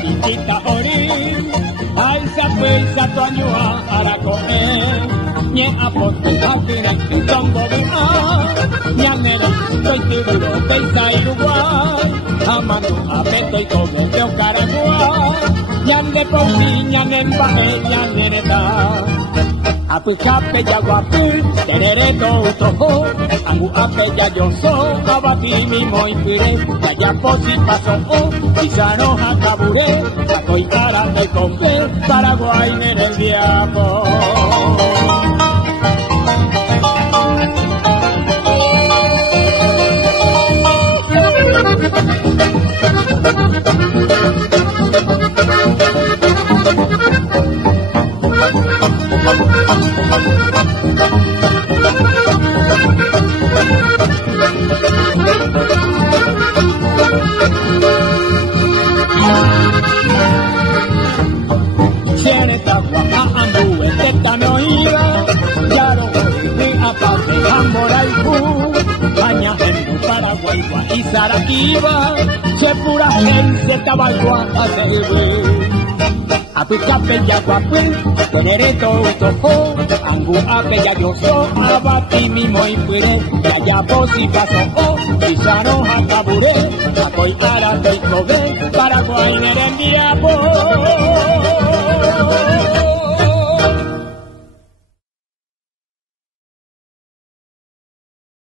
chiquita ori, ay sa tuanyua arakoe, nye apote hakina kitombo bua, nyanera soy seguro pesa Uruguay, amanu apeto y kobe teo caragua, nyande poki nyanembae nyanereta. Apu kape ya guapu, terere toho, angu ape ya yoso, abati mi moipire, ya posi paso o, kisano hakabure, akoi ara te kope, Paraguay nere el diabo. Tiene agua a ambue, teta no iba, claro, ni aparte, amoraiku, baña en Paraguay, y Saraquiva, se pura gente, tabagua, a selve. A tu capella guapel, tenere todo, angu aquella yo so, abati mi moi pire, ya posi paso o, pisano hakabure, akoi ara te kobe, Paraguay nere diabo.